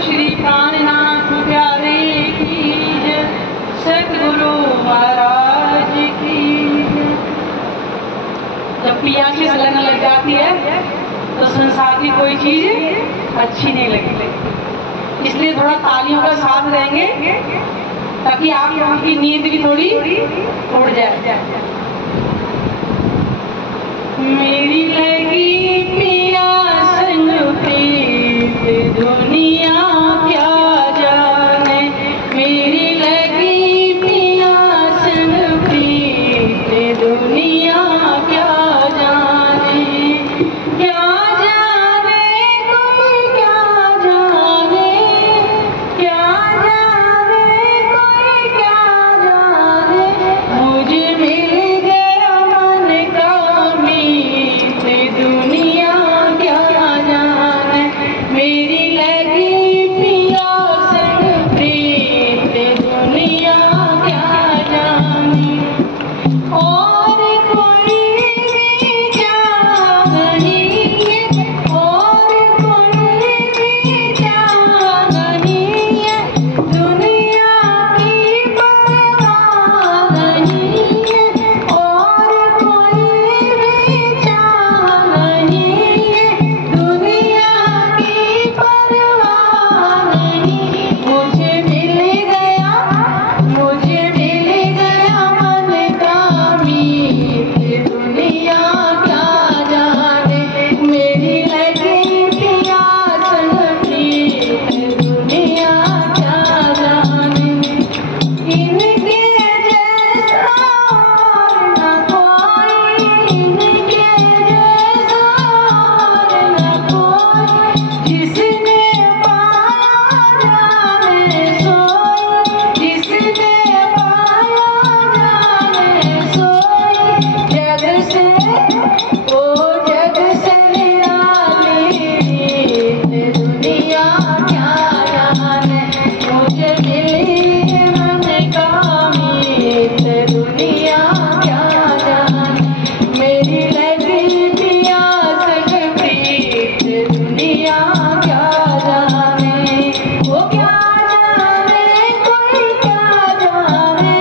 श्री प्राणनाथ प्यारे की जय, सतगुरु महाराज की जय। जब पिया से लगने लग जाती है तो संसार की कोई चीज अच्छी नहीं लगती। इसलिए थोड़ा तालियों का साथ देंगे ताकि आप लोगों की नींद भी थोड़ी उड़ जाए। मेरी लगी पिया संग प्रीत दुनिया क्या जाने, मेरी लगी पिया संग प्रीत दुनिया क्या जाने। क्या जाने कोई क्या जाने, क्या जाने कोई क्या जाने, मुझे मिल गया मन का मीत दुनिया क्या जाने। मेरी लगी पिया संग प्रीत दुनिया क्या जाने। और कोई भी चाह नहीं है, और कोई भी चाह नहीं है, दुनिया की परवाह नहीं है। और कोई भी चाह नहीं है, दुनिया की परवाह नहीं। मुझे मिल गया मन का मीत दुनिया क्या जाने। मेरी लगी पिया संग प्रीत दुनिया क्या जाने। इनके जैसा और न कोई, इनके जैसा और न कोई, जिसने पाया जाने सोई, जिसने पाया जाने सोई। जग से ओ जग से निराली रीत दुनिया क्या जाने। मुझे मिली मन का मीत दुनिया क्या जाने। मेरी लगी पिया संग प्रीत दुनिया क्या जाने। वो क्या जाने कोई क्या जाने,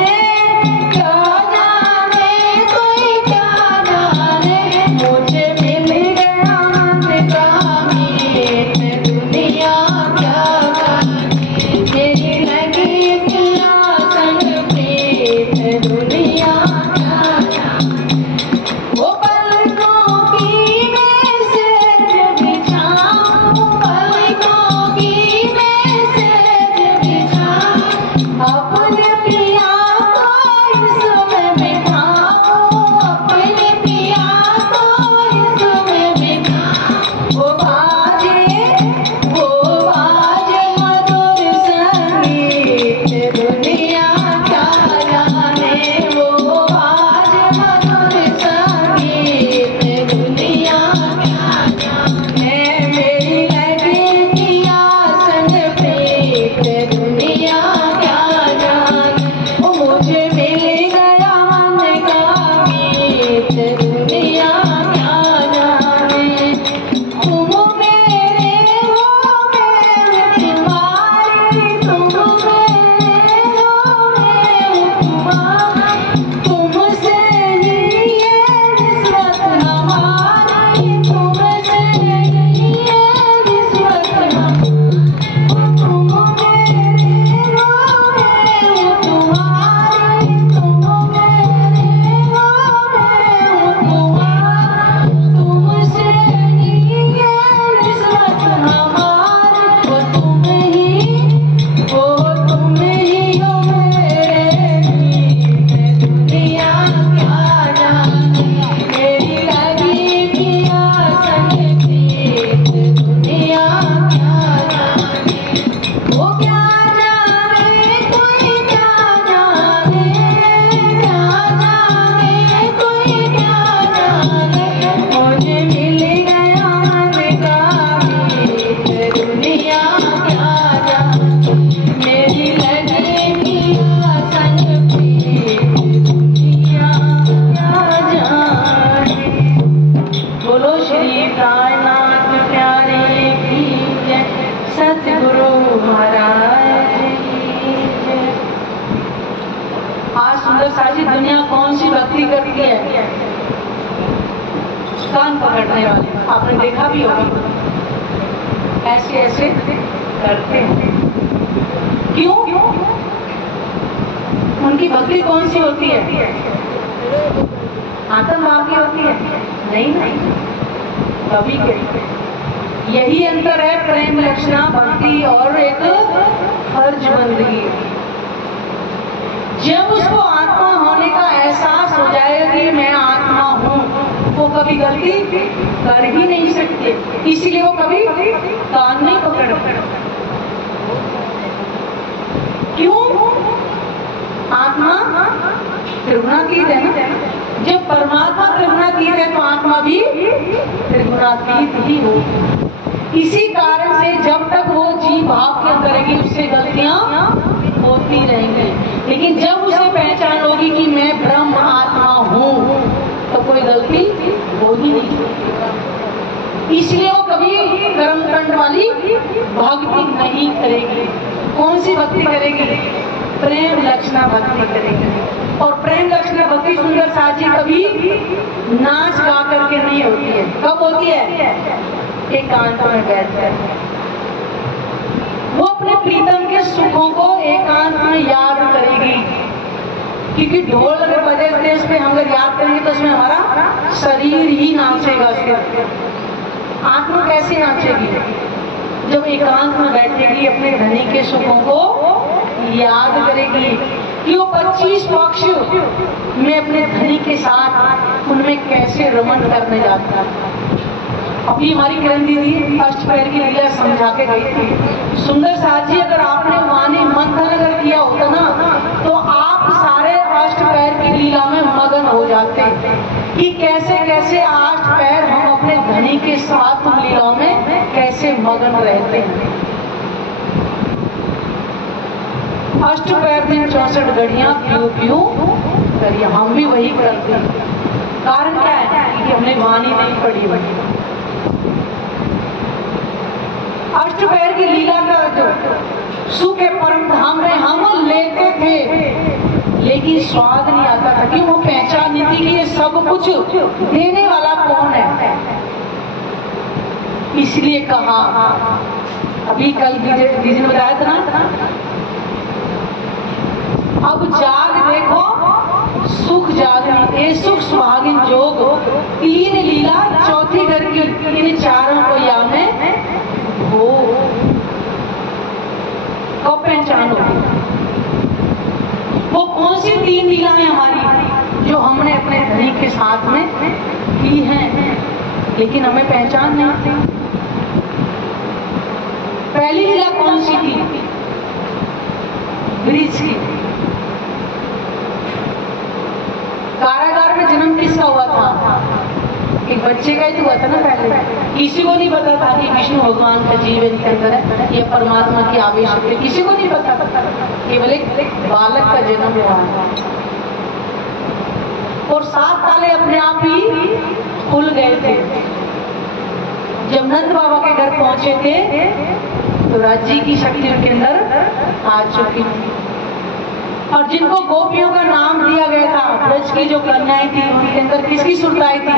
क्या जाने कोई क्या जाने, मुझे मिल गया मन का मीत दुनिया क्या जाने। मेरी लगी पिया संग प्रीत दुनिया क्या जाने। वो पलकों की मैं सेज बिछाऊं, पलकों सारी दुनिया कौन सी भक्ति करती है? कान पकड़ने वाले, आपने देखा भी होगा, ऐसे ऐसे करते हैं। क्यों? उनकी भक्ति कौन सी होती है? आत्मभाव की होती है? नहीं, कभी के। यही अंतर है प्रेम लक्षणा भक्ति और एक फर्ज बंदगी। जब उसको आत्मा होने का एहसास हो जाएगा कि मैं आत्मा हूँ, वो कभी गलती कर ही नहीं सकते, इसीलिए वो कभी कान नहीं पकड़ते। क्यों? आत्मा त्रिगुणातीत है ना। जब परमात्मा त्रिगुणातीत है तो आत्मा भी त्रिगुणातीत ही हो। इसी कारण से जब तक वो जीव भाव के अंदर रहेगी उससे गलतियां होती रहेंगी, लेकिन जब उसे पहचान होगी कि मैं ब्रह्म आत्मा हूँ तो कोई गलती हो ही नहीं सकती। इसलिए वो कभी कर्मकांड वाली भक्ति नहीं करेगी। कौन सी भक्ति करेगी? प्रेम लक्षणा भक्ति करेगी। और प्रेम लक्षणा भक्ति सुंदर साजी कभी नाच गा करके नहीं होती है। कब होती है? एकांत में बैठकर वो अपने प्रीतम के सुखों को एकांत में याद करेगी, क्योंकि ढोल अगर बजे स्टेज पे हम अगर याद करेंगे तो उसमें हमारा शरीर ही नाचेगा। आत्मा कैसे नाचेगी? जब एकांत में बैठेगी, अपने धनी के सुखों को याद करेगी कि वो 25 पक्ष में अपने धनी के साथ उनमें कैसे रमण करने जाता है। अभी हमारी किरण दीदी अष्टपैर की लीला समझा के गई थी। सुंदर साथ जी, अगर आपने वाणी मंथन अगर किया होता ना तो आप सारे अष्टपैर की लीला में मगन हो जाते कि कैसे कैसे अष्टपैर हम अपने धनी के साथ उन लीलाओं में कैसे मगन रहते हैं। अष्टपैर दिन 64 घड़ियां प्यू प्यू करिए, हम भी वही करते हैं। कारण क्या है? कि हमने वाणी नहीं पढ़ी हुई। अष्टपैर की लीला का जो सुख है परम धाम में हम लेते थे, लेकिन स्वाद नहीं आता था। क्यों? वो पहचान नहीं थी कि ये सब कुछ देने वाला कौन है। इसलिए कहा, अभी कल दीदी ने बताया था ना, अब जाग देखो सुख जागनी, ए सुख सुहागिन जोग, तीन लीला चौथी घर की, इन चारों को याने हो। कब पहचान होगी? वो कौन सी तीन लीलाएं हमारी जो हमने अपने धनी के साथ में की हैं, लेकिन हमें पहचान नहीं। पहली लीला कौन सी थी? ब्रिज की। कारागार में जन्म किसका हुआ था? एक बच्चे का ही तो हुआ था ना पहले। किसी को नहीं पता था कि विष्णु भगवान का जीवन के अंदर है, ये परमात्मा की आवेश है, किसी को नहीं पता था। केवल एक बालक का जन्म हुआ और 7 ताले अपने आप ही खुल गए थे। जब नंद बाबा के घर पहुंचे थे तो राज्य की शक्ति उनके अंदर आ चुकी थी। और जिनको गोपियों का नाम दिया गया था, ब्रज की जो कन्याएं थी, उनके अंदर किसकी सुरत आई थी?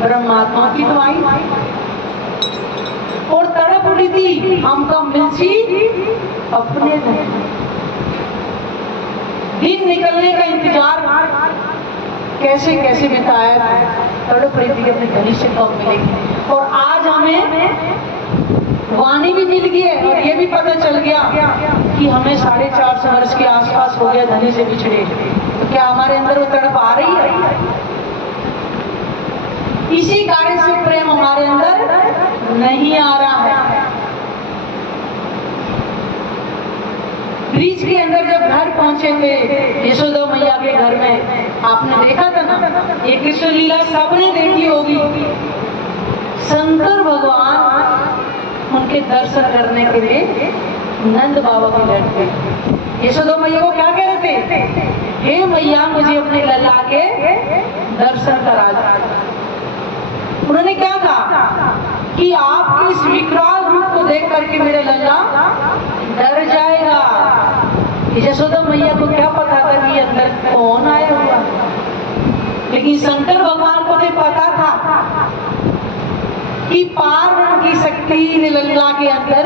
ब्रह्मात्मा की तो आई। और तड़प उड़ी थी हमको मिलची अपने दिन निकलने का इंतजार कैसे कैसे बिताया था। तड़प रही थी अपने धनी से कब मिलेगी। और आज हमें वाणी भी मिल गई है और ये भी पता चल गया कि हमें 450 वर्ष के आसपास हो गया धनी से बिछड़े। तो क्या हमारे अंदर वो तड़प आ रही है? इसी कारण से प्रेम हमारे अंदर नहीं आ रहा है। ब्रिज के अंदर जब घर पहुंचे थे यशोदा मैया के घर में, आपने देखा था ना, ये कृष्ण लीला सबने देखी होगी। शंकर भगवान उनके दर्शन करने के लिए नंद बाबा के घर पे यशोदा मैया को क्या कह रहे थे? हे मैया, मुझे अपने लल्ला के दर्शन करा दो। उन्होंने क्या कहा कि आपके इस विकराल रूप को देख करके मेरा लल्ला डर जाएगा। यशोदा मैया को क्या पता था कि यह अंदर कौन आया हुआ। लेकिन शंकर भगवान को नहीं पता था कि पार ब्रह्म की शक्ति नीलकंठा के अंदर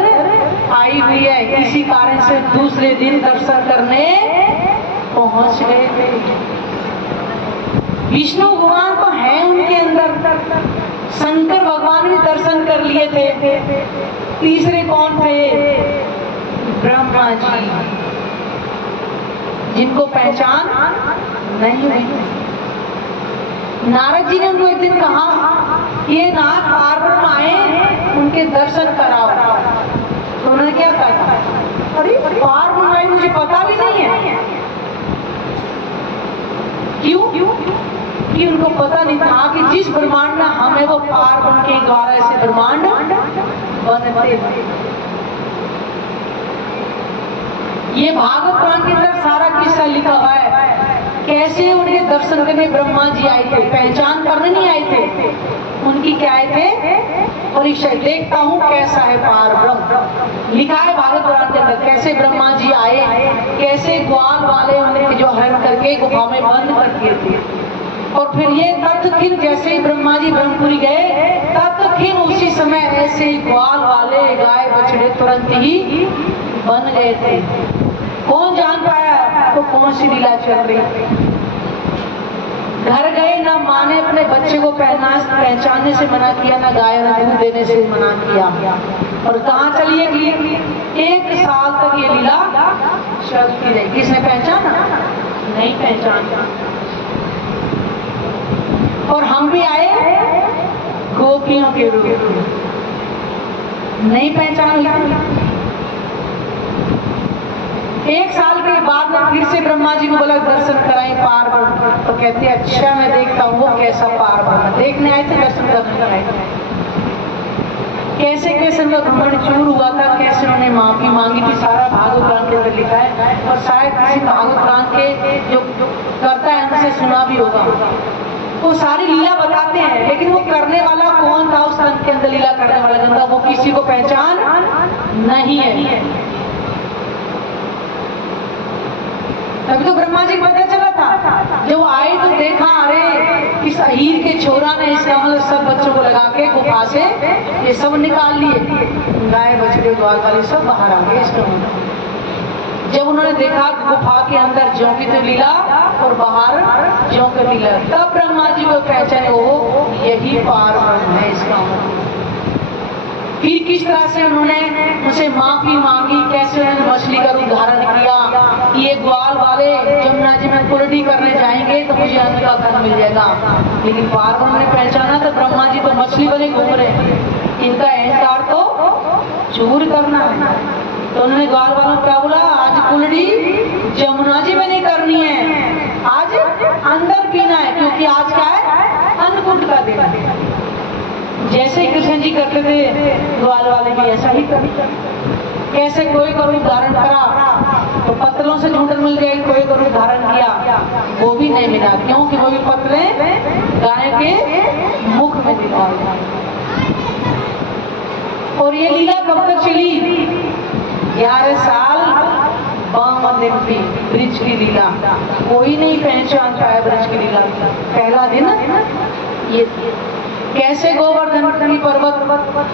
आई हुई है। किसी कारण से दूसरे दिन दर्शन करने पहुंच गए थे। विष्णु भगवान तो है उनके अंदर, शंकर भगवान भी दर्शन कर लिए थे। तीसरे कौन थे? ब्रह्मा जी, जिनको पहचान नहीं हुई। नारद जी ने उनको एक दिन कहा, ये नाथ पार ब्रह्म आए, उनके दर्शन कराओ। तो उन्होंने क्या कहा? अरे पार ब्रह्म आए, मुझे पता भी नहीं है। क्यों? कि उनको पता नहीं था कि जिस ब्रह्मांड में हम है वो पार ब्रह्म के द्वारा ऐसे ब्रह्मांड बनते हैं। ये भागवत पुराण के अंदर सारा किस्सा लिखा हुआ है, कैसे उनके दर्शन करने ब्रह्मा जी आए थे। पहचान करने नहीं आए थे, उनकी क्या आए थे? परीक्षा, देखता हूँ कैसा है पार ब्रह्म। लिखा है भागवत पुराण के अंदर कैसे ब्रह्मा जी आए, कैसे ग्वाल वाले उन्हें जो हरण करके गुफा में बंद कर दिए थे। और फिर ये तत्क्षण जैसे ही ब्रह्मा जी ब्रह्मपुरी गए, तत्क्षण उसी समय ऐसे ही ग्वाल वाले गाय बछड़े तुरंत ही बन गए थे। कौन जान पाया तो कौन सी लीला चल रही। घर गए, ना माँ ने अपने बच्चे को पहचानने से मना किया, ना गाय ने दूध देने से मना किया। और कहाँ चली गई? 1 साल तक ये लीला चलती रही। किसने पहचाना? नहीं पहचाना। और हम भी आए गोपियों के रूप में, नहीं पहचान। 1 साल के बाद में फिर से ब्रह्मा जी को बोला दर्शन कराएं पार ब्रह्म। तो कहते अच्छा मैं देखता हूँ वो कैसा पार ब्रह्म। देखने आए थे, दर्शन करने आए थे। कैसे कैसे उनका घमंड चूर हुआ था, कैसे उन्होंने माफी मांगी थी, सारा भागवत पुराण के अंदर लिखा है। और शायद किसी भागवत पुराण के जो करता है उनसे सुना भी होगा। वो सारी लीला बताते हैं, लेकिन वो करने वाला कौन था उस के अंदर लीला करने वाला जनता, वो किसी को पहचान नहीं है। तभी तो ब्रह्मा जी को पता चला था। जब आए तो देखा, अरे इस अहीर के छोरा ने इसका मतलब सब बच्चों को लगा के गुफा से ये सब निकाल लिए, गाय बछड़े ग्वाल वाले सब बाहर आ गए इसका मतलब। जब उन्होंने देखा गुफा के अंदर ज्यों की तो लीला और बाहर ज्यों की लीला, तब ब्रह्मा जी को पहचाने वो यही पार ब्रह्म है इसका मतलब। फिर किस तरह से उन्होंने उसे माफी मांगी, कैसे उन्होंने मछली का रूप धारण किया। ये ग्वाल वाले जमुना जी में कुलडी करने जाएंगे तो मुझे अन्न का धन मिल जाएगा। लेकिन पार ब्रह्म ने पहचाना तो ब्रह्मा जी तो मछली बने घूम रहे, इनका अहंकार तो चूर करना है। तो उन्होंने ग्वाल वालों क्या बोला, आज कुलडी जमुना जी में नहीं करनी है, आज अंदर पीना है, क्योंकि आज क्या है? अन्नकूट का दिन। जैसे कृष्ण जी करते थे ग्वाल वाले भी ऐसा ही करते। कैसे कोई का रूप धारण करा तो पत्तलों से झूठन मिल गई, कोई का रूप धारण किया वो भी नहीं मिला, क्योंकि वो भी पत्तले गाय के मुख में दिखा। और ये लीला कब तक चली? 11 साल बामदेवी ब्रिज की लीला। कोई नहीं पहचान पाया ब्रिज की लीला। पहला दिन ये कैसे गोवर्धन की पर्वत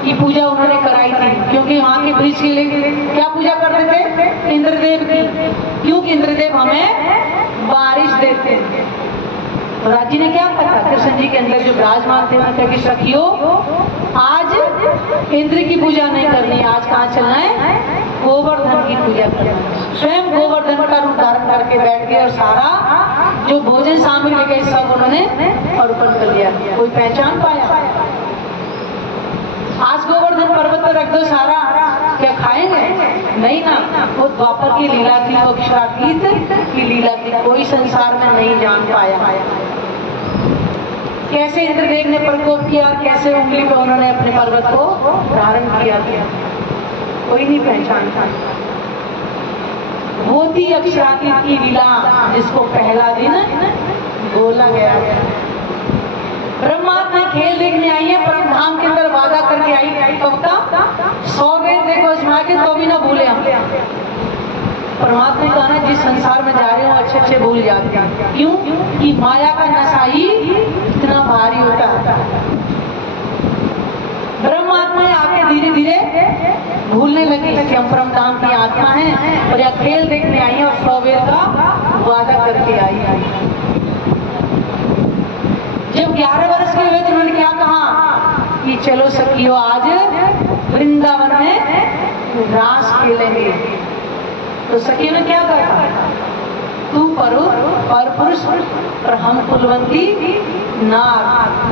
की पूजा उन्होंने कराई थी, क्योंकि वहां के ब्रिज के लिए क्या पूजा करते थे? इंद्रदेव की, क्योंकि इंद्रदेव हमें बारिश देते थे। तो राजी ने क्या कहा? कृष्ण जी के अंदर जो विराजमान थे उन्होंने कहा कि सखियों, आज इंद्र की पूजा नहीं करनी, आज कहाँ चलना है? गोवर्धन की पूजा करना है। स्वयं गोवर्धन का रूप धारण करके बैठ गए और सारा जो भोजन सामग्री लेके सब उन्होंने अर्पण कर दिया। कोई पहचान पाया? आज गोवर्धन पर्वत पर रख दो सारा, क्या खाएंगे? नहीं ना। वो द्वापर की लीला थी, वो अक्षरातीत की लीला थी, कोई संसार में नहीं जान पाया। कैसे इंद्रदेव ने प्रकोप किया, कैसे उंगली पर उन्होंने अपने पर्वत को धारण किया, कोई नहीं पहचानता। वो थी अक्षरातीत की लीला, जिसको पहला दिन बोला गया। ब्रह्मात्मा खेल देखने आई है, परम धाम के अंदर वादा करके आई, कब का 100 वेद देखो आजमा के तो भी ना भूले हम। परमात्मा ने कहा ना, जिस संसार में जा रहे हो अच्छे अच्छे भूल जाते हैं। क्यों? कि माया का नशा ही इतना भारी होता है। ब्रह्मात्मा आके धीरे धीरे भूलने लगी कि हम परम धाम की आत्मा है और यह खेल देखने आई है और 100 वेर का वादा करके आई है। जब 11 वर्ष के हुए तो उन्होंने क्या कहा कि चलो सखियो आज वृंदावन में रास खेलेंगे। तो सखियों ने क्या कहा, तू पर पुरुष और हम कुलवंती नार।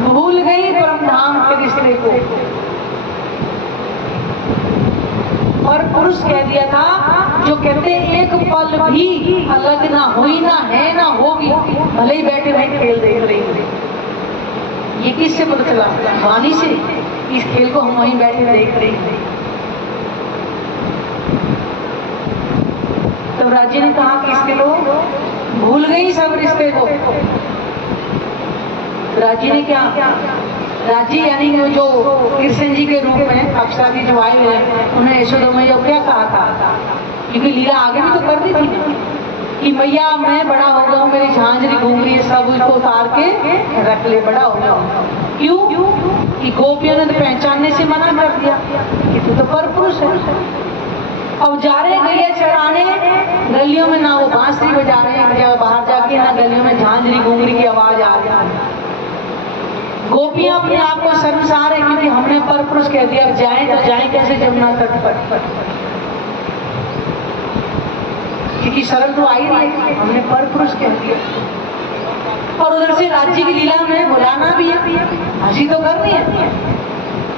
भूल गई परम धाम के रिश्ते को। और पुरुष कह दिया था, जो कहते एक पल भी अलग ना हुई, ना है ना होगी, भले ही बैठे बैठे खेल देख रही। ये किससे पता चला? वाणी से। इस खेल को हम वहीं बैठे देख रहे हैं। तो राज्य ने कहा कि इसके लोग भूल गई सब रिश्ते को। राज्य ने क्या, राज्य यानी जो कृष्ण जी के रूप में अक्षरा जी जो आए हुए हैं, उन्हें यशोदा मैया क्या कहा था, क्योंकि लीला आगे भी तो कर दी थी कि मैया मैं बड़ा हो गया हूँ, मेरी झांझरी घूंघरी सब उसको उतार के रख ले, बड़ा हो गया। क्यों? कि गोपियों ने तो पहचानने से मना कर दिया कि तू तो परपुरुष है। अब जा रहे गैया चराने, गलियों में ना वो बांसुरी बजा रहे हैं बाहर जाके, ना गलियों में झांझरी घूंघरी की आवाज आ रही है। गोपियां अपने आप को शर्मसार है क्योंकि हमने परपुरुष कह दिया। अब जाएं तो जाएं कैसे जमुना तट पर, क्योंकि शर्म तो आई नहीं, हमने परपुरुष कह दिया। और उधर से राज्य की लीला में बुलाना भी है, हंसी तो करनी है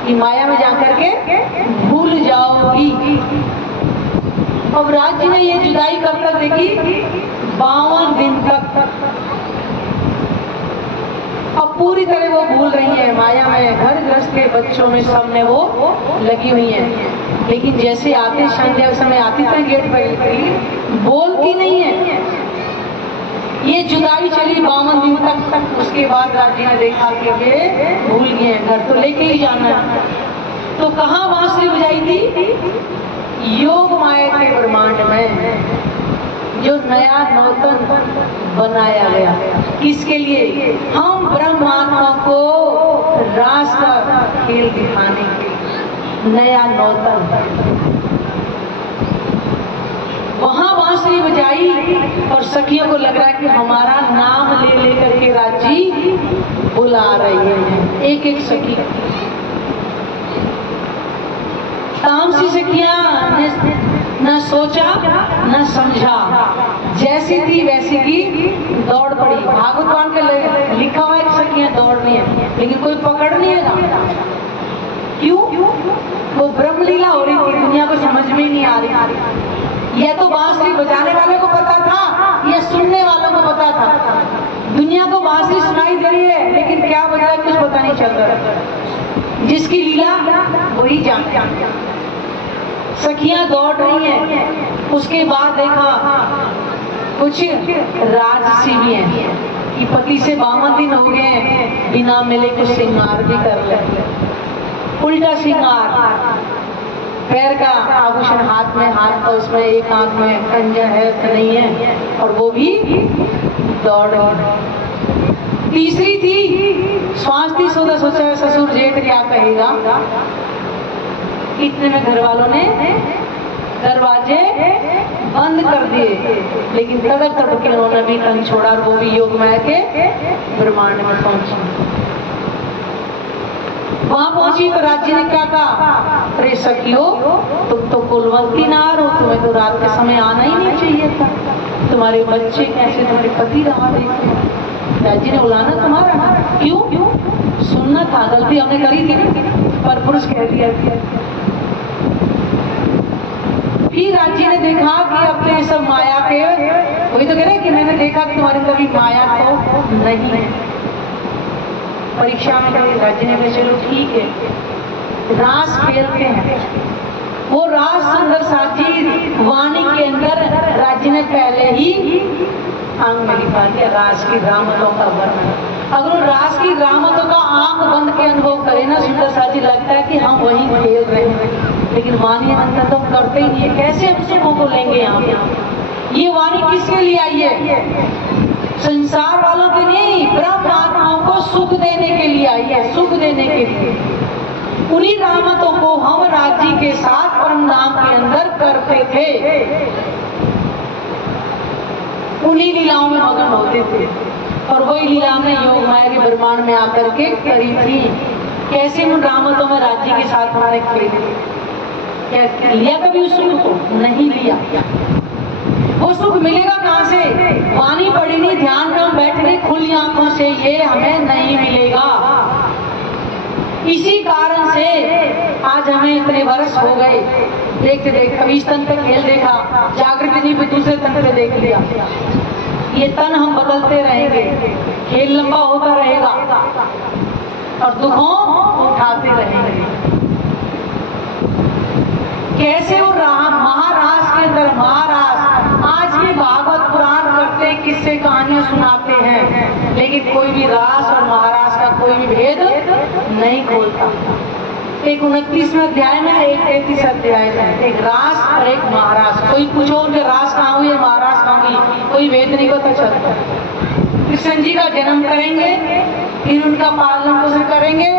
कि माया में जाकर के भूल जाओगी। अब राज्य में ये जुदाई कब तक देखी? 52 दिन तक। अब पूरी तरह वो भूल रही है माया में, घर गृहस्थ के बच्चों में सब में वो लगी हुई है। लेकिन जैसे आते संध्या समय आती था गेट पर, बोलती नहीं है। ये जुदाई चली 52 दिन तक। उसके बाद राज्य ने देखा कि ये भूल गए, घर तो लेके ही जाना है। तो कहाँ बांसुरी बजाई थी? योग माया के ब्रह्मांड में, जो नया नौतन बनाया गया। किसके लिए? हम ब्रह्मात्मा को रास का खेल दिखाने के लिए, नया नौतन। वहां बांसुरी बजाई और सखियों को लग रहा है कि हमारा नाम ले लेकर के राज्य बुला रही है, एक एक सखी। तामसी सखियां न सोचा न समझा, जैसी थी वैसी की दौड़ पड़ी। भागवत के लिखा हुआ है कि सखियां दौड़ रही है, लेकिन कोई पकड़ नहीं है। क्यों? वो ब्रह्मलीला हो रही थी, दुनिया को समझ में नहीं आ रही। यह तो बांसुरी बजाने वाले को पता था, यह सुनने वालों को पता था। दुनिया को बांसुरी सुनाई दे रही है, लेकिन क्या बजा है कुछ पता नहीं चल रहा। जिसकी लीला वही जानता। सखियां दौड़ रही हैं। उसके बाद देखा कुछ राजसी भी हैं कि पति से 52 दिन हो गए, बिना मिले कुछ श्रृंगार भी कर ले, उल्टा श्रृंगार, पैर का आभूषण हाथ में, हाथ का उसमें एक आंख में कंजर है तो नहीं है, और वो भी दौड़। तीसरी थी श्वास थी, सोचा ससुर जेठ क्या कहेगा। इतने में घर वालों ने दरवाजे बंद कर दिए, लेकिन तड़क तड़क के उन्होंने भी तन छोड़ा और वो भी योग माया के ब्रह्मांड में पहुंची। वहां पहुंची तो राज्य ने क्या कहा, अरे सखियो तुम तो कुलवंती नार हो, तुम्हें तो रात के समय आना ही नहीं चाहिए था। तुम्हारे बच्चे कैसे, तुम्हारे पति रहा देखो। राज्य ने बुलाना तुम्हारा, क्यों? सुनना था, गलती हमने करी थी, पर पुरुष कह दिया। फिर राज्य ने देखा कि अब तो ये सब माया के, वही तो कह रहे कि मैंने देखा कि तुम्हारे अंदर भी माया तो नहीं है। परीक्षा में कहे राज्य ने कहा चलो ठीक है, रास खेलते हैं। वो रास सुंदर साची वाणी के अंदर राज्य ने पहले ही अंग में लिखा दिया रास की रामतों का वर्णन। अगर वो रास की रामतों का आंख बंद के अनुभव करे ना सुंदर साची, लगता है कि हम वही खेल रहे हैं, लेकिन मानिए अंतर तो हम करते ही नहीं है। कैसे हम सुखों को लेंगे यहाँ पे? ये वाणी किसके लिए आई है? संसार वालों के नहीं, ब्रह्म आत्माओं को सुख देने के लिए आई है, सुख देने के लिए। उन्हीं रहमतों को हम राज्य के साथ परम धाम के अंदर करते थे, उन्हीं लीलाओं में मगन होते थे। और वही लीला में योग माया के ब्रह्मांड में आकर के करी थी। कैसे उन रहमतों में राज्य के साथ हमने खेले, क्या लिया कभी उस सुख को? नहीं लिया। वो सुख मिलेगा कहां से? वाणी पढ़ी नहीं, ध्यान में हम बैठ गए खुली आंखों से, ये हमें नहीं मिलेगा। इसी कारण से आज हमें इतने वर्ष हो गए, देखते देखते कभी इस तन पे खेल देखा, जागृति नहीं पे दूसरे तन पे देख लिया। ये तन हम बदलते रहेंगे, खेल लंबा होता रहेगा और दुखों उठाते रहेंगे। कैसे वो महाराज के अंदर महाराज आज भी भागवत पुराण करते, किस्से कहानियां सुनाते हैं, लेकिन कोई भी रास और महाराज का कोई भी भेद नहीं खोलता। एक 29वें अध्याय में, एक 33 अध्याय में, एक रास और एक महाराज। कोई पूछो उनके रास कहाँ हुई, महाराज कहाँ हुई, कोई भेद नहीं पता चलता। कृष्ण जी का जन्म करेंगे, फिर उनका पालन पोषण करेंगे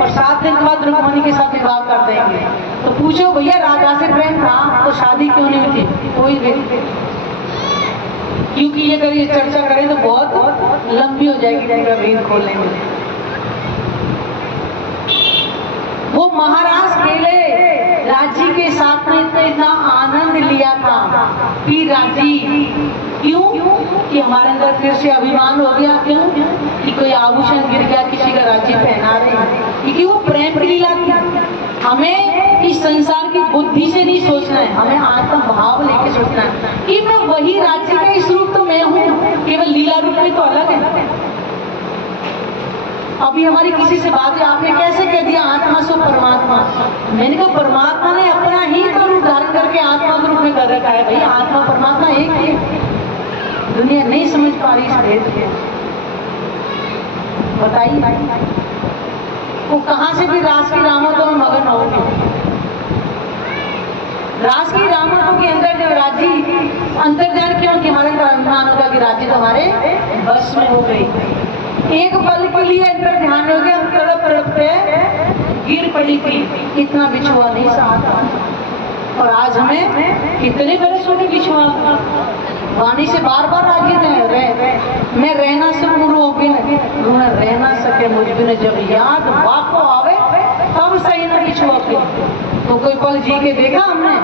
और 7 दिन के बाद रुक्मणी के साथ विवाह कर देंगे। तो पूछो भैया राजा से प्रेम था तो शादी क्यों नहीं हुई थी? कोई भेद, क्योंकि ये अगर ये चर्चा करें तो बहुत लंबी हो जाएगी, जिनका भेद खोलने में। वो महाराज खेले, राज्य के साथ में इतना आनंद लिया था कि राज्य क्यों कि हमारे अंदर फिर से अभिमान हो गया। क्यों कि कोई आभूषण गिर गया, किसी का राज्य पहना रहे, क्योंकि वो प्रेम की लीला थी। हमें इस संसार की बुद्धि से नहीं सोचना है, हमें आत्म भाव लेके सोचना है कि मैं वही राज्य का इस रूप तो मैं हूँ, केवल लीला रूप में तो अलग है। अभी हमारी किसी से बात है, आपने कैसे कह दिया आत्मा सो परमात्मा? मैंने कहा परमात्मा ने अपना ही तो रूप धारण करके आत्मा के रूप में कर रखा है। भाई आत्मा परमात्मा एक ही, दुनिया नहीं समझ पा रही इस भेद को। बताइए वो कहां से भी रास की रामतों में मगन होगी? रास की रामतों के अंदर जब राज्य अंतर्ध्यान क्यों कि हमारे अभिमान होगा कि राज्य तो हमारे बस में हो गई। एक पल के लिए अंदर ध्यान हो गया, तड़प तड़प पे गिर पड़ी थी, इतना बिछुआ नहीं सहा। और आज हमें कितने बरस हो गए बिछुआ, वाणी से बार बार राज्य दें, मैं रहना सकूं रोबिन, रह ना सके मुझ बिन, जब याद वाको आवे तब सही न बिछुआ के। तो कोई पल जी के देखा हमने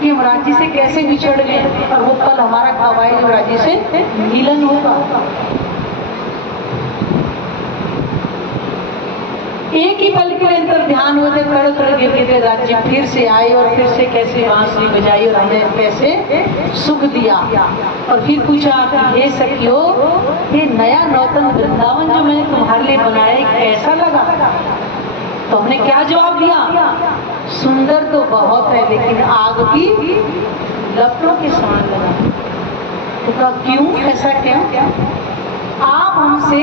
कि हम राज्य से कैसे बिछड़ गए, और वो पल हमारा कब आए जो राज्य से मिलन होगा। एक ही पल के अंतर ध्यान होते तड़ तड़ गिर गिर राज्य फिर से आए और फिर से कैसे बांसुरी बजाई और हमें कैसे सुख दिया। और फिर पूछा कि हे सखियो, ये नया नौतन वृंदावन जो मैंने तुम्हारे लिए बनाया कैसा लगा? तो हमने क्या जवाब दिया? सुंदर तो बहुत है लेकिन आग की लपटों के समान लगा। तो कहा क्यों, ऐसा क्यों? आप हमसे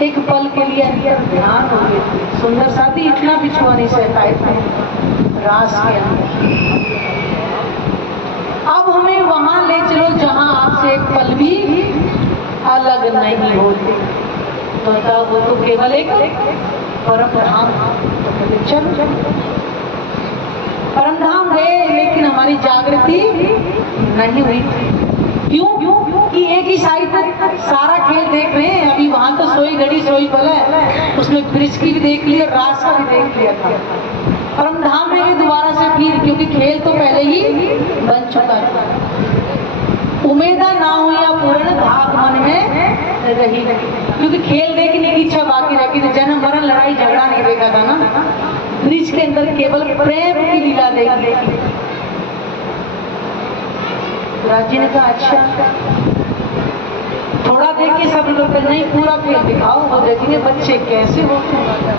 एक पल के लिए अंदर ध्यान हो गए थे, सुंदर साथी इतना बिछुआ नहीं सहता था रास के अंदर। अब हमें वहां ले चलो जहां आपसे एक पल भी अलग नहीं होते। तो वो तो केवल एक परम धाम। चलो परम धाम गए लेकिन हमारी जागृति नहीं हुई थी। क्यों कि एक ही साइड तक सारा खेल देख रहे हैं। अभी वहां तो सोई घड़ी सोई पल है, उसमें ब्रिज की भी देख लिया, रास का भी देख लिया था। परम धाम में ये दोबारा से फिर, क्योंकि खेल तो पहले ही बन चुका है। उम्मीदा ना हो या पूर्ण भाग मन में रही, क्योंकि खेल देखने की इच्छा बाकी रखी थी। जन्म मरण लड़ाई झगड़ा नहीं देखा था ना, ब्रिज के अंदर केवल प्रेम की लीला देखी। राज्य ने कहा अच्छा, थोड़ा देख के सब लोग नहीं पूरा खेल दिखाओ। वो देखेंगे बच्चे कैसे होते हैं,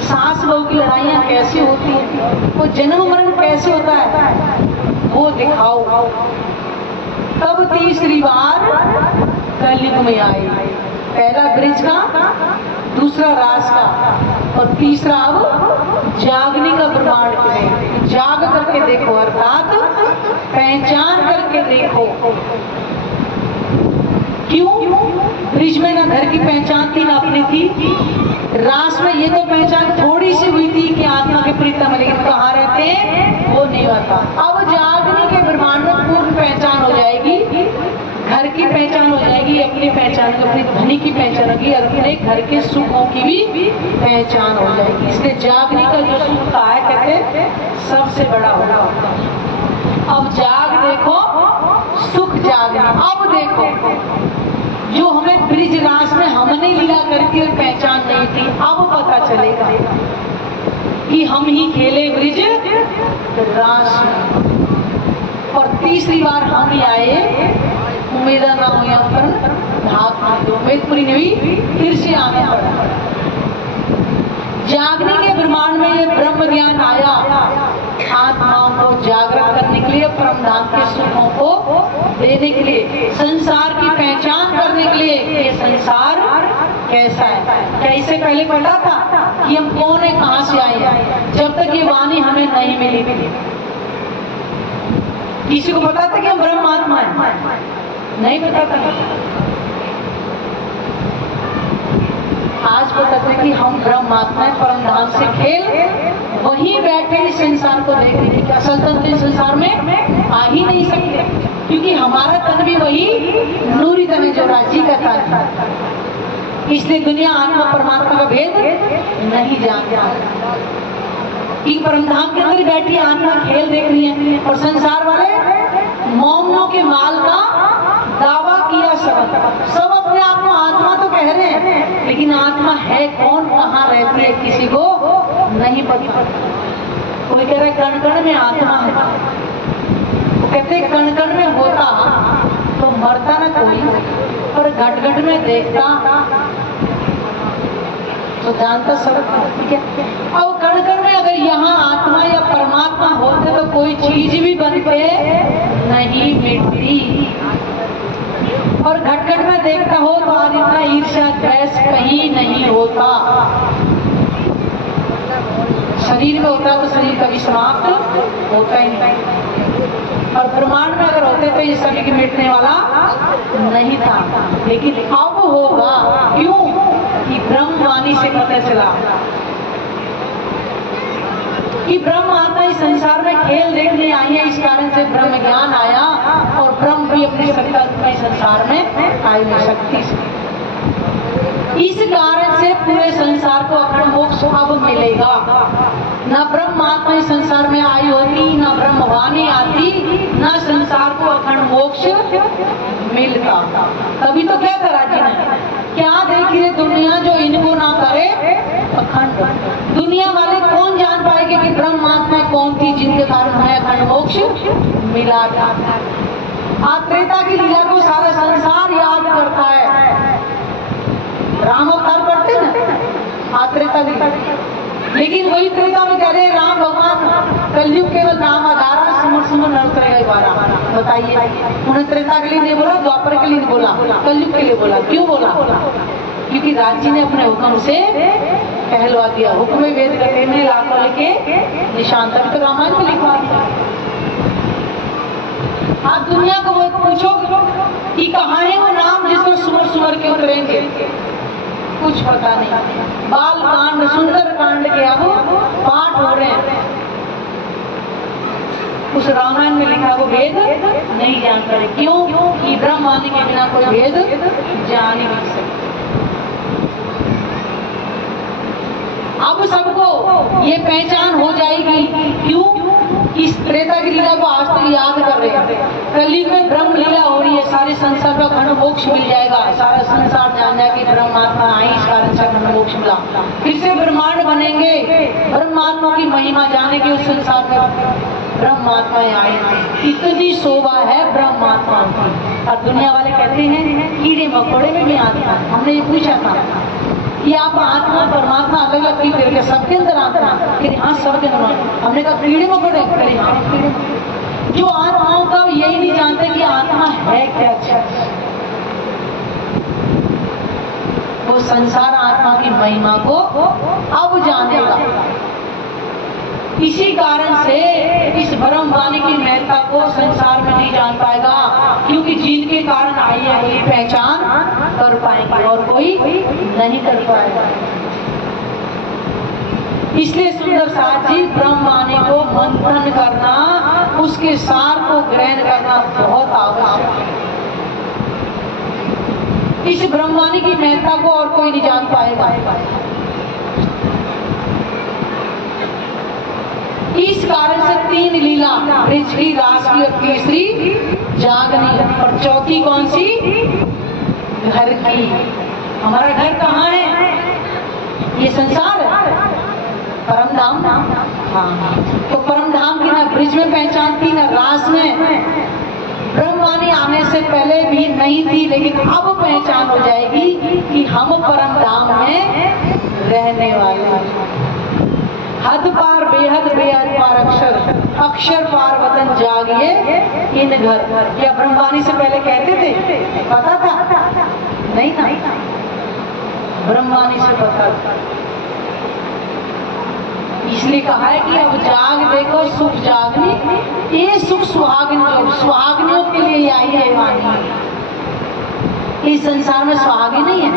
सास बहू की लड़ाइयाँ कैसे होती हैं, वो जन्म मरण कैसे होता है, वो दिखाओ। तब तीसरी बार कलयुग में आई, पहला ब्रिज का, दूसरा रास का और तीसरा अब जागने का प्रमाण करें। जाग करके देखो, अर्थात पहचान करके देखो। क्यों? ब्रिज में ना घर की पहचान थी ना अपनी थी, रास में ये तो पहचान थोड़ी सी हुई थी कि आत्मा के प्रीतम, लेकिन कहाँ रहते हैं वो नहीं होता। अब जागने के ब्रह्मांड में पूर्ण पहचान हो जाएगी, घर की पहचान हो जाएगी, अपनी पहचान, अपनी धनी की पहचान होगी, अपने घर के सुखों की भी पहचान हो जाएगी। इसलिए जागने का जो सुख का है कहते हैं सबसे बड़ा होगा। अब जाग देखो, सुख जागना। अब देखो, जो हमें ब्रिज रास में हमने लीला करती और पहचान नहीं थी, अब पता चलेगा कि हम ही खेले ब्रिज रास में। और तीसरी बार हम ही आए, उम्मीद ना हो या पर भाग उम्मीद पूरी नहीं हुई, फिर से आना पड़ा। जागने के ब्रह्मांड में ये ब्रह्म ज्ञान आया आत्माओं को जागृत करने के लिए, परमधाम के सुखों को देने के लिए, संसार की पहचान करने के लिए ये संसार कैसा है। क्या इससे पहले पता था कि हम कौन है, कहां से आए हैं? जब तक ये वाणी हमें नहीं मिली थी, किसी को पता था कि हम ब्रह्म आत्मा है? नहीं पता था। आज पता था कि हम ब्रह्म आत्मा है, परमधाम से खेल वहीं बैठे इस संसार को देख रहे हैं। असल तन इस संसार में आ ही नहीं सकते, क्योंकि हमारा तन भी वही नूरी तन है जो राजी का तन है। इसलिए दुनिया आत्मा परमात्मा का भेद नहीं जानता। कि परमधाम के अंदर बैठी आत्मा खेल देख रही है, और संसार वाले मोमनों के माल का दावा किया। सब अपने आप को आत्मा तो कह रहे हैं, लेकिन आत्मा है कौन, कहाँ रहती है, किसी को नहीं पता। कोई कह रहा है कण कण में आत्मा है, वो कहते कण कण में होता तो मरता ना कोई, पर घट घट में देखता तो जानता सब। ठीक है, अब कण कण में अगर यहाँ आत्मा या परमात्मा होते तो कोई चीज भी बनते नहीं मिटती, और घट घट में देखता हो तो आज इतना ईर्ष्या द्वेष कहीं नहीं होता। शरीर में होता तो शरीर कभी समाप्त होता ही नहीं, और ब्रह्मांड में अगर होते तो ये सभी मिटने वाला नहीं था। लेकिन अब होगा, क्यों? कि ब्रह्मवाणी से पता चला कि ब्रह्म आत्मा इस संसार में खेल देखने आई है, इस कारण से ब्रह्म ज्ञान आया, और ब्रह्म भी अपनी सत्ता में संसार में आई है शक्ति से। इस कारण से पूरे संसार को अखंड मोक्ष अब मिलेगा। न ब्रह्म आत्मा इस संसार में आई होती, न ब्रह्मवाणी आती, न संसार को अखंड मोक्ष मिलता। तभी तो क्या करा जी ने, क्या देख रहे दुनिया जो इनको ना करे अखंड। दुनिया वाले कौन जान पाएंगे कि ब्रह्म आत्मा कौन थी जिनके कारण हमें अखंड मोक्ष मिला था। आज त्रेता की लीला को सारा संसार याद करता है। राम अवतार करते ना आज त्रेता की, लेकिन वही त्रेता में कह रहे राम भगवान कलयुग केवल नाम आधारा सुमर सुमर नर बारा। बताइए, उन्हें त्रेता के लिए नहीं बोला, द्वापर के लिए नहीं बोला, कलयुग के लिए बोला। क्यों बोला? क्योंकि राजी ने अपने हुक्म से कहलवा दिया। हुक्म वेद करते में लाखों लिखे निशान, तभी तो रामायण में लिखवा दिया। आप दुनिया को वो पूछो कि कहाँ है वो नाम जिसको सुमर सुमर के उतरेंगे, कुछ पता नहीं। बाल कांड, सुंदर कांड के अब पाठ हो रहे हैं, उस रामायण में लिखा वो वेद नहीं जानता है। क्यों? कि ब्रह्मवाणी के बिना कोई वेद जान ही नहीं सकता। अब सबको ये पहचान हो जाएगी। क्यों? इस त्रेता की लीला को आज तक याद कर रहे हैं। कलयुग में ब्रह्म लीला हो रही है, सारे संसार का अखंड मोक्ष मिल जाएगा। सारा संसार जान जाए कि ब्रह्मात्मा आई, इस कारण से अखंड मोक्ष मिला। फिर से ब्रह्मांड बनेंगे, ब्रह्मात्मा की महिमा जाने की उस संसार में ब्रह्मात्मा आए। इतनी शोभा है ब्रह्मात्मा की। और दुनिया वाले कहते हैं कीड़े मकोड़े में भी आत्मा है। हमने ये पूछा था कि आप आत्मा परमात्मा अलग अलग क्यों करके, सबके अंदर आत्मा है? हाँ, सबके अंदर। हमने कहा कीड़े मकोड़े करे, हाँ कीड़े। जो आत्माओं का यही नहीं जानते कि आत्मा है क्या, वो संसार आत्मा की महिमा को अब जानेगा। इसी कारण से इस ब्रह्मवाणी की महत्ता को संसार में नहीं जान पाएगा। कोई नहीं कर पाएगा। इसलिए सुंदर साथ जी ब्रह्मवाणी को मंथन करना, उसके सार को ग्रहण करना बहुत आवश्यक है। इस ब्रह्मवाणी की महत्ता को और कोई नहीं जान पाएगा। इस कारण से 3 लीला, ब्रज की, रास की और तीसरी जागनी, और चौथी कौन सी? घर की। हमारा घर कहाँ है? ये संसार है, परम धाम। हाँ, तो परम धाम की ना ब्रिज में पहचान थी, ना रास में। ब्रह्मवाणी आने से पहले भी नहीं थी, लेकिन अब पहचान हो जाएगी कि हम परम धाम में रहने वाले हैं। हद पार बेहद बेहद पार अक्षर, अक्षर पार वतन जागिए इन घर। क्या ब्रह्मवाणी से पहले कहते थे? पता था? नहीं था। ब्रह्मवाणी से पता था, इसलिए कहा है कि अब जाग देखो सुख जागनी, ये सुख सुहागिनियों के लिए आई है वाणी। इस संसार में सुहागी नहीं है।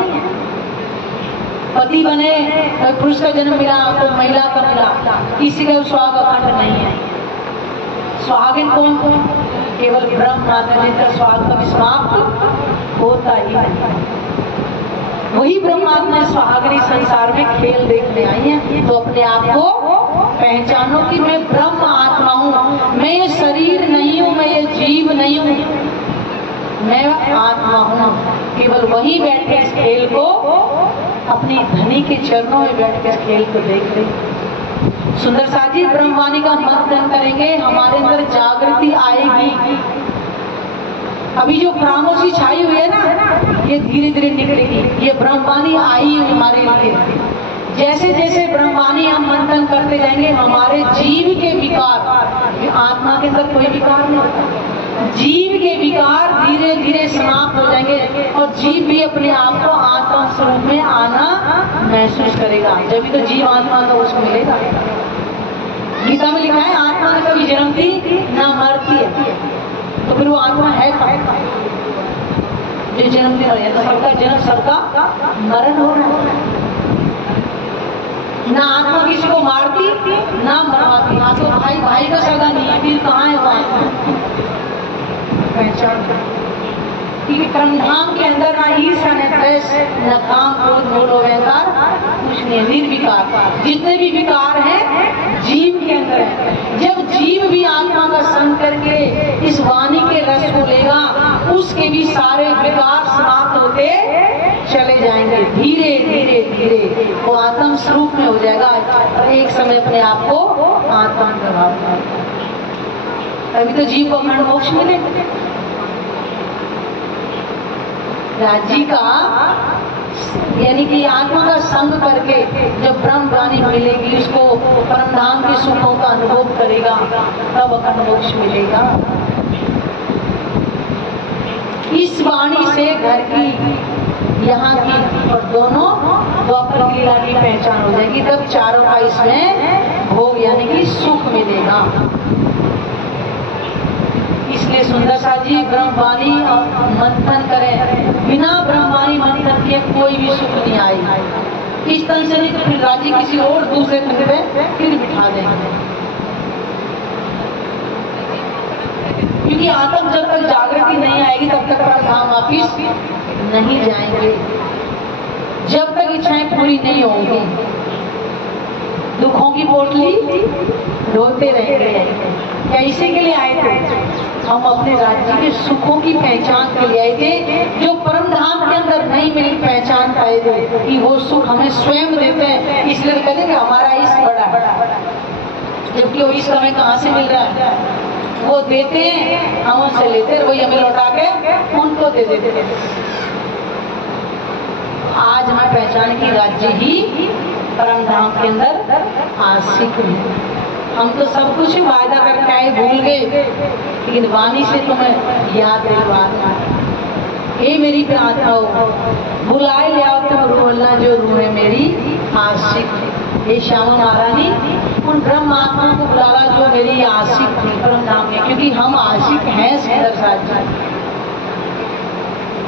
पति बने पुरुष का जन्म मिला तो महिला का मिला, किसी का सुहाग अखंड नहीं है। सुहागिन कौन? केवल ब्रह्म माता, जिनका सुहाग कभी समाप्त होता ही नहीं। वही ब्रह्मात्मा सुहागिनी संसार में खेल देखने आई है। तो अपने आप को पहचानो कि मैं ब्रह्म आत्मा हूँ, मैं ये शरीर नहीं हूँ, मैं ये जीव नहीं हूँ, मैं आत्मा हूँ। केवल वही बैठ के इस खेल को, अपनी धनी के चरणों में बैठ के इस खेल को देख रहे। सुंदर साथ जी ब्रह्मवाणी का मंथन करेंगे, हमारे अंदर जागृति आएगी। अभी जो खामोशी छाई हुई है ना, ये धीरे धीरे निकलेगी। ये ब्रह्मवाणी आई है हमारे लिए। जैसे जैसे ब्रह्मवाणी हम मंथन करते जाएंगे, हमारे जीव के विकार, आत्मा के अंदर कोई विकार नहीं होता, जीव के विकार धीरे धीरे समाप्त हो जाएंगे और जीव भी अपने आप को आत्मा स्वरूप में आना महसूस करेगा। जब तो जीव आत्मा का उसको मिलेगा। गीता में लिखा है आत्मा न कभी जन्मती न मरती है, तो फिर वो आत्मा है जो जन्मती है। तो सबका जन्म, सबका मरण हो रहा है। ना आत्मा किसी को मारती ना मरवाती। ना तो भाई भाई का सगा नहीं है, फिर कहाँ है वो आत्मा? पहचान परमधाम के अंदर ना ईर्ष्या न द्वेष न काम क्रोध मोह अहंकार कुछ नहीं, निर्विकार। जितने भी विकार हैं जीव के अंदर है। जब जीव भी आत्मा का संग करके इस वाणी के रस को लेगा, उसके भी सारे विकार समाप्त होते चले जाएंगे। धीरे धीरे धीरे वो आत्म स्वरूप में हो जाएगा और एक समय अपने आप को आत्मा प्रभाव। अभी तो जीव को अखंड मोक्ष मिलेगा। राज्य का यानी कि आत्मा का संग करके जब ब्रह्मवाणी मिलेगी, उसको परमधाम के सुखों का अनुभव करेगा, तब अखंड मोक्ष मिलेगा। इस वाणी से घर की, यहाँ की और दोनों द्वापर लीला की पहचान हो जाएगी। तब चारों का इसमें भोग यानी कि सुख मिलेगा। इसलिए सुंदर सा जी ब्रह्मवाणी मंथन करें। बिना ब्रह्मवाणी मंथन किए कोई भी सुख नहीं आएगी। इस तन से नहीं तो फिर राज्य किसी और दूसरे तन पे फिर बिठा देंगे। क्योंकि आत्म जब तक जागृति नहीं आएगी तब तक परमधाम वापिस नहीं जाएंगे। जब तक इच्छाएं पूरी नहीं होंगी, दुखों की पोटली ढोते रहेंगे। क्या इसी के लिए आए थे? हम अपने राज्य के सुखों की पहचान के लिए आए थे, जो परमधाम के अंदर नहीं मिली पहचान पाए थे कि वो सुख हमें स्वयं देते हैं। इसलिए कहते हैं कि हमारा इश्क बड़ा है, जबकि वो इश्क हमें कहाँ से मिल रहा है? वो देते हैं, हम उनसे लेते हैं, वही हमें लौटा के उनको दे देते हैं। आज हमें पहचान की राज्य ही परमधाम के अंदर आशिक है। हम तो सब कुछ वायदा करके आए, भूल गए, लेकिन वाणी से तुम्हें याद दिलवाना। हे मेरी प्रार्थना बुलाए ले आओ तुम रूहल्ला जो रूह है मेरी आशिक। हे श्यामा महारानी उन ब्रह्म आत्मा को बुलाला जो मेरी आशिक थी परमधाम में, क्योंकि हम आशिक हैं। सुंदर साथ जी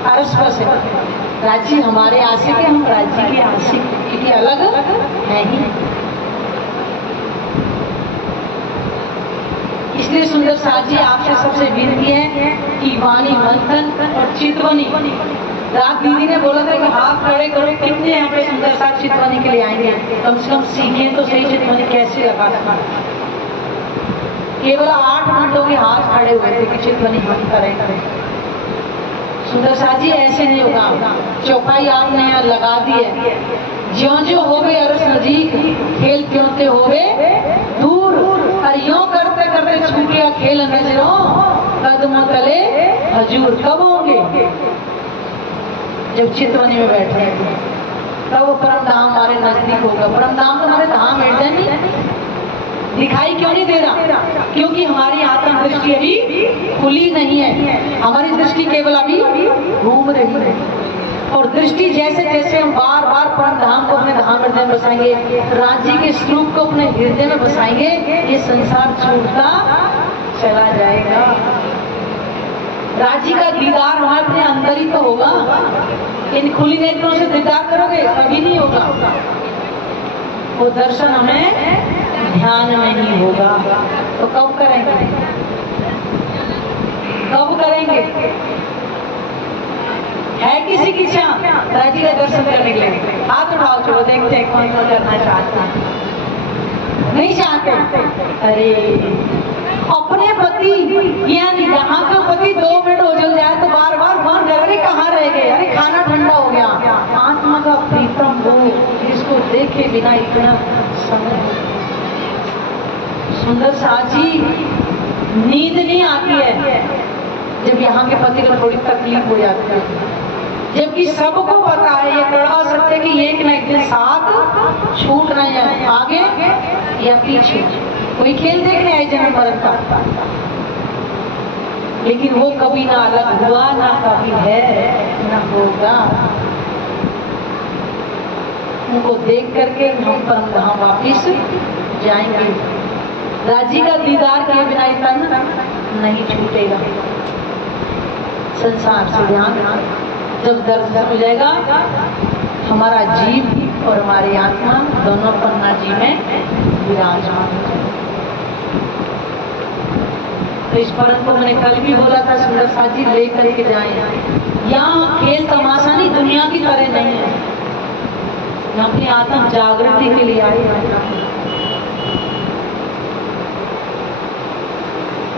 अरस पर से राज्य हमारे आशिक है, हम राज्य के आशिक, क्योंकि अलग है ही। इसलिए सुंदर साथ जी आपसे सबसे विनती है कि वाणी मंथन और चितवनी, रात दीदी ने बोला था कि हाथ खड़े करो, कितने यहाँ पे सुंदर साथ चितवनी के लिए आएंगे, कम से कम सीखिए तो सही चितवनी कैसे लगाना। केवल 8 मिनट हो गए हाथ खड़े हुए थे कि चितवनी हम करें। सुंदर साथ जी ऐसे नहीं होगा, चौपाई आपने यहाँ लगा दी है, ज्यों हो गए अरस नजीक, खेल क्योंते हो गए दूर, और यूं करते करते छूट गया खेल नजरों, कदमों तले हजूर। कब होंगे? जब चितवनी में बैठे हैं, तब वो परम धाम हमारे नजदीक होगा। परम धाम तो हमारे धाम है नहीं, दिखाई क्यों नहीं दे रहा? क्योंकि हमारी आत्म दृष्टि अभी खुली नहीं है, हमारी दृष्टि केवल अभी घूम रही है। और दृष्टि जैसे जैसे हम बार बार परम धाम को अपने धाम हृदय में बसाएंगे, राज्य के स्वरूप को अपने हृदय में बसाएंगे, ये संसार छूटता चला जाएगा। राज्य का दीदार हमारे अपने अंदर ही तो होगा। इन खुली नेत्रों से दीदार करोगे कभी नहीं होगा, वो दर्शन हमें ध्यान नहीं होगा। तो कब करेंगे? कब करेंगे? है किसी की इच्छा राज्य का दर्शन करने के लिए? हाथ उठाओ, चलो देखते हैं कौन कौन करना चाहता है। नहीं चाहते? अरे अपने पति यानी यहाँ का पति 2 मिनट हो जाए तो बार बार फोन कर, अरे कहाँ रह गए, अरे खाना ठंडा हो गया। आत्मा का प्रीतम हो जिसको देखे बिना इतना समय। सुंदर साची नींद नहीं आती है जब यहाँ के पति को थोड़ी तकलीफ हो जाती है, जबकि सबको पता है ये कड़ा सत्य कि एक न एक दिन साथ छूट रहे हैं, आगे या पीछे। कोई खेल देखने आए जन्म मरण का, लेकिन वो कभी ना अलग हुआ, ना कभी है, ना होगा। उनको देख करके हम परम धाम वापिस जाएंगे। राज्य का दीदार किए बिना तन नहीं छूटेगा। संसार से ध्यान, जब दर्शन हो जाएगा हमारा जीव और हमारी आत्मा दोनों पन्ना जी में विराजमान हो जाएगा। तो इस परम को मैंने कल भी बोला था, सुंदर साथ जी लेकर के जाए। यहाँ खेल तमाशा नहीं, दुनिया की तरह नहीं है, यहाँ अपनी आत्मा जागृति के लिए आए।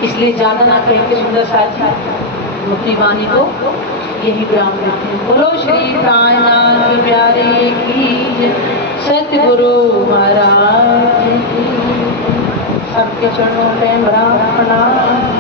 इसलिए ज्यादा ना कहेंगे सुंदर साथ जी अपनी वाणी को यही विराम देते हैं। बोलो श्री कायनाथ प्यारे की सतगुरु महाराज की, सबके चरणों में प्रणाम।